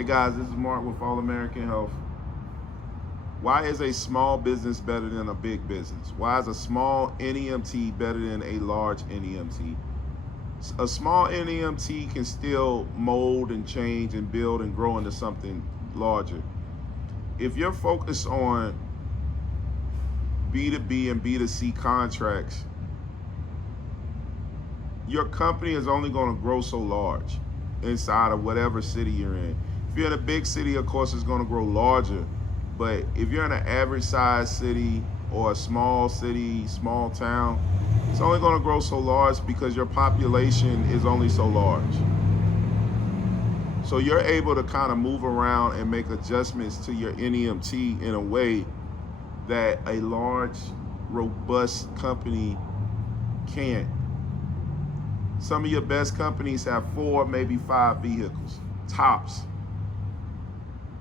Hey guys, this is Mark with All American Health. Why is a small business better than a big business? Why is a small NEMT better than a large NEMT? A small NEMT can still mold and change and build and grow into something larger. If you're focused on B2B and B2C contracts, your company is only going to grow so large inside of whatever city you're in. If you're in a big city, of course, it's going to grow larger. But if you're in an average size city or a small city, small town, it's only going to grow so large because your population is only so large. So you're able to kind of move around and make adjustments to your NEMT in a way that a large, robust company can't. Some of your best companies have 4, maybe 5 vehicles, tops.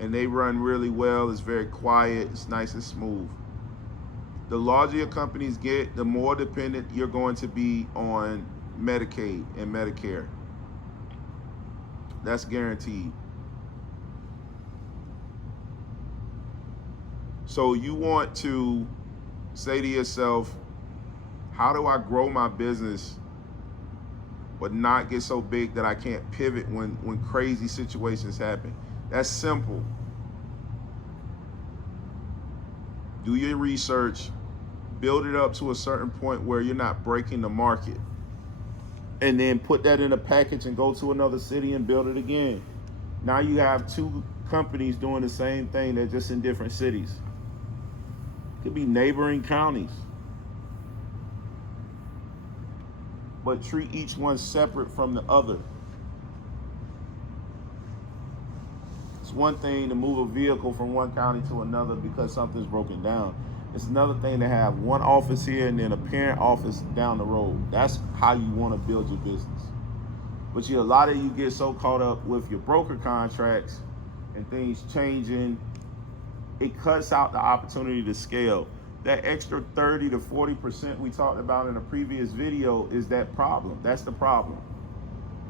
And they run really well. It's very quiet. It's nice and smooth. The larger your companies get, the more dependent you're going to be on Medicaid and Medicare. That's guaranteed. So you want to say to yourself, how do I grow my business but not get so big that I can't pivot when crazy situations happen? That's simple. Do your research, build it up to a certain point where you're not breaking the market, and then put that in a package and go to another city and build it again. Now you have 2 companies doing the same thing, they're just in different cities. Could be neighboring counties. But treat each one separate from the other. It's one thing to move a vehicle from one county to another because something's broken down. It's another thing to have one office here and then a parent office down the road. That's how you want to build your business. But a lot of you get so caught up with your broker contracts and things changing, it cuts out the opportunity to scale. That extra 30 to 40% we talked about in a previous video is that problem. That's the problem.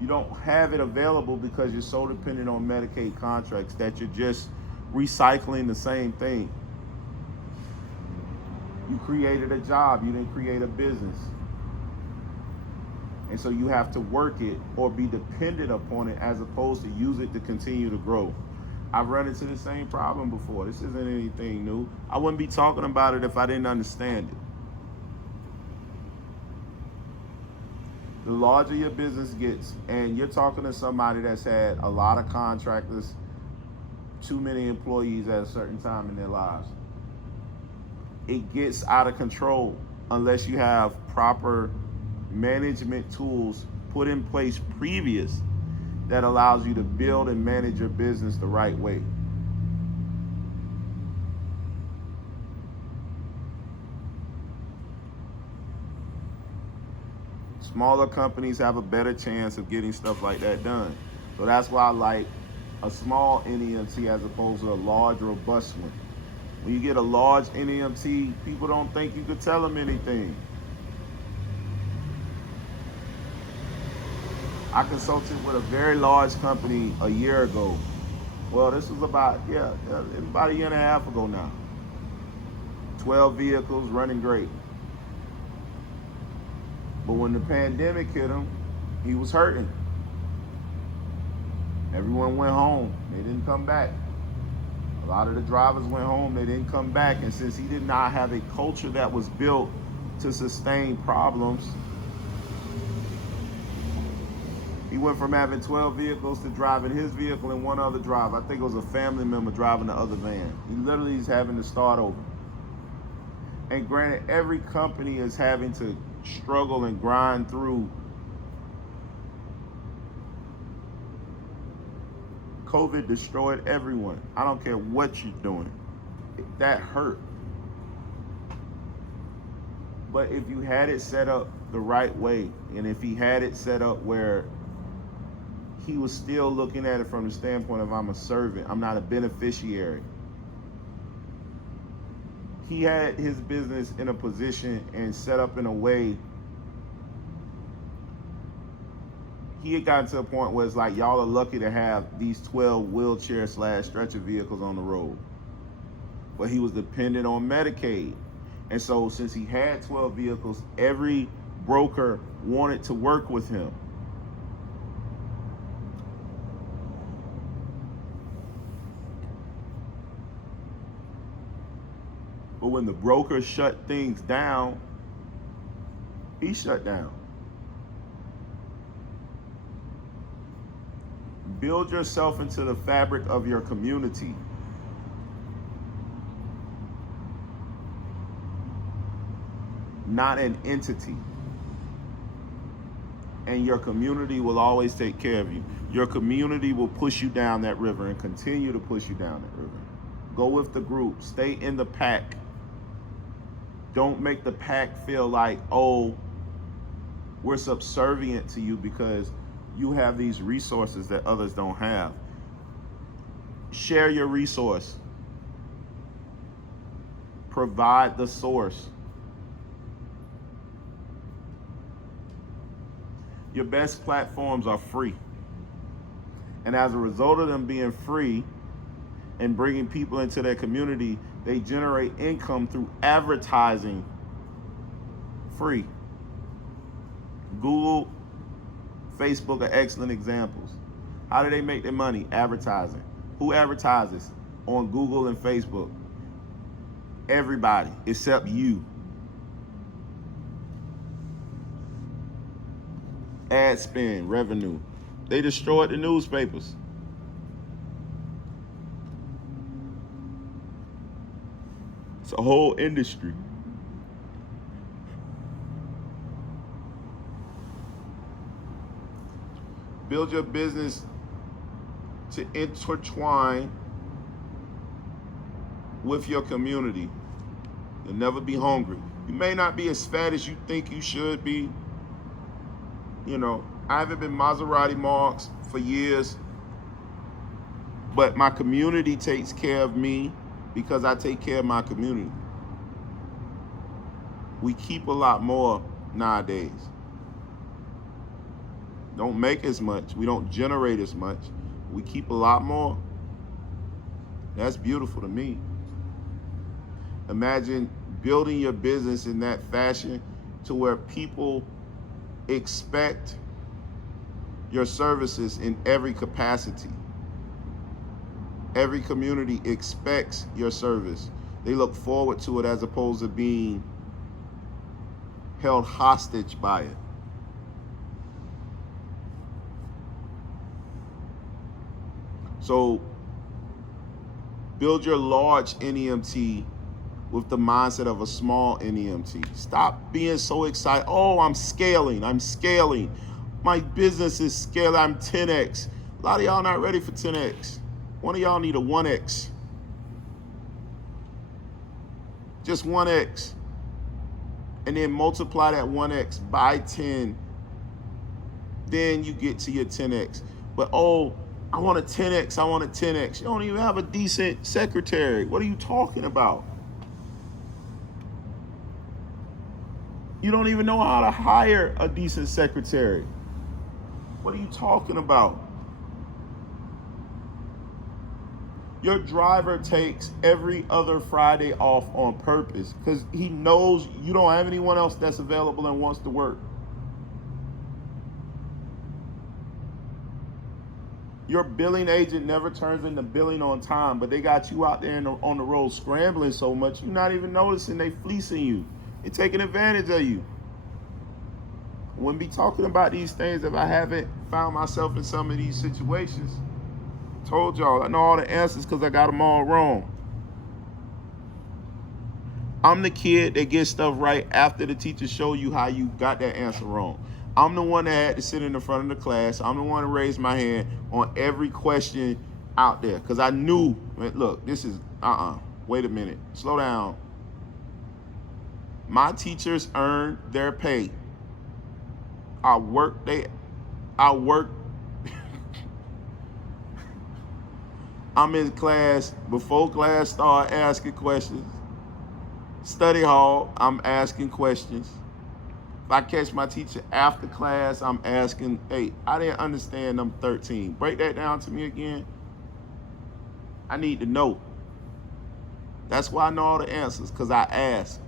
You don't have it available because you're so dependent on Medicaid contracts that you're just recycling the same thing. You created a job, you didn't create a business. And so you have to work it or be dependent upon it as opposed to use it to continue to grow. I've run into the same problem before. This isn't anything new. I wouldn't be talking about it if I didn't understand it. The larger your business gets, and you're talking to somebody that's had a lot of contractors, too many employees at a certain time in their lives, it gets out of control unless you have proper management tools put in place previous that allows you to build and manage your business the right way. Smaller companies have a better chance of getting stuff like that done. So that's why I like a small NEMT as opposed to a large, robust one. When you get a large NEMT, people don't think you could tell them anything. I consulted with a very large company a year ago. Well, this was about a year and a half ago now. 12 vehicles running great. But when the pandemic hit him, he was hurting. Everyone went home. They didn't come back. A lot of the drivers went home. They didn't come back. And since he did not have a culture that was built to sustain problems, he went from having 12 vehicles to driving his vehicle and one other driver. I think it was a family member driving the other van. He literally is having to start over. And granted, every company is having to struggle and grind through COVID. Destroyed everyone. I don't care what you're doing. That hurt. But if you had it set up the right way, and if he had it set up where he was still looking at it from the standpoint of, I'm a servant, I'm not a beneficiary. He had his business in a position and set up in a way he had gotten to a point where it's like, y'all are lucky to have these 12 wheelchair / stretcher vehicles on the road. But he was dependent on Medicaid. And so since he had 12 vehicles, every broker wanted to work with him. But when the broker shut things down, he shut down. Build yourself into the fabric of your community. Not an entity. And your community will always take care of you. Your community will push you down that river and continue to push you down that river. Go with the group. Stay in the pack. Don't make the pack feel like, oh, we're subservient to you because you have these resources that others don't have. Share your resource. Provide the source. Your best platforms are free. And as a result of them being free and bringing people into their community, they generate income through advertising. Free. Google, Facebook are excellent examples. How do they make their money? Advertising. Who advertises on Google and Facebook? Everybody except you. Ad spend, revenue. They destroyed the newspapers. It's a whole industry. Build your business to intertwine with your community. You'll never be hungry. You may not be as fat as you think you should be. You know, I haven't been Maserati marks for years, but my community takes care of me because I take care of my community. We keep a lot more nowadays. Don't make as much. We don't generate as much. We keep a lot more. That's beautiful to me. Imagine building your business in that fashion to where people expect your services in every capacity. Every community expects your service. They look forward to it as opposed to being held hostage by it. So build your large NEMT with the mindset of a small NEMT. Stop being so excited. Oh, I'm scaling. My business is scaling. I'm 10X. A lot of y'all not ready for 10X. One of y'all need a 1X. Just 1X. And then multiply that 1X by 10. Then you get to your 10X. But oh, I want a 10X. I want a 10X. You don't even have a decent secretary. What are you talking about? You don't even know how to hire a decent secretary. What are you talking about? Your driver takes every other Friday off on purpose because he knows you don't have anyone else that's available and wants to work. Your billing agent never turns into billing on time, but they got you out there on the road scrambling so much, you're not even noticing they fleecing you. They're taking advantage of you. I wouldn't be talking about these things if I haven't found myself in some of these situations. Told y'all, I know all the answers because I got them all wrong. I'm the kid that gets stuff right after the teacher show you how you got that answer wrong. I'm the one that had to sit in the front of the class. I'm the one that raised my hand on every question out there because I knew, look, this is, wait a minute, slow down. My teachers earn their pay. I work. I'm in class before class start asking questions. Study hall, I'm asking questions. If I catch my teacher after class, I'm asking, hey, I didn't understand number 13. Break that down to me again. I need to know. That's why I know all the answers, because I ask.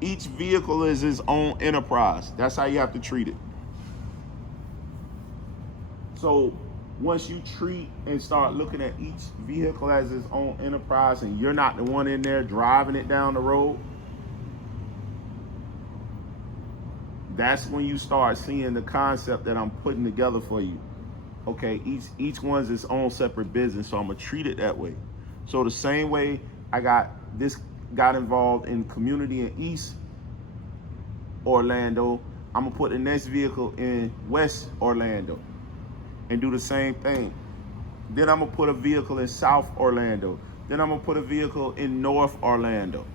Each vehicle is its own enterprise. That's how you have to treat it. So once you treat and start looking at each vehicle as its own enterprise, and you're not the one in there driving it down the road, that's when you start seeing the concept that I'm putting together for you. Okay, each one's its own separate business, so I'm gonna treat it that way. So the same way I got involved in community in East Orlando, I'm gonna put the next vehicle in West Orlando and do the same thing. Then I'm gonna put a vehicle in South Orlando. Then I'm gonna put a vehicle in North Orlando.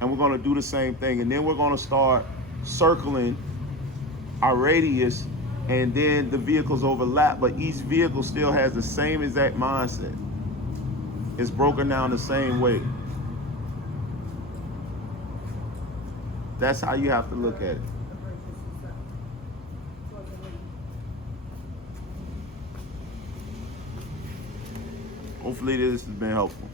And we're gonna do the same thing. And then we're gonna start circling our radius, and then the vehicles overlap, but each vehicle still has the same exact mindset. It's broken down the same way. That's how you have to look at it. Hopefully this has been helpful.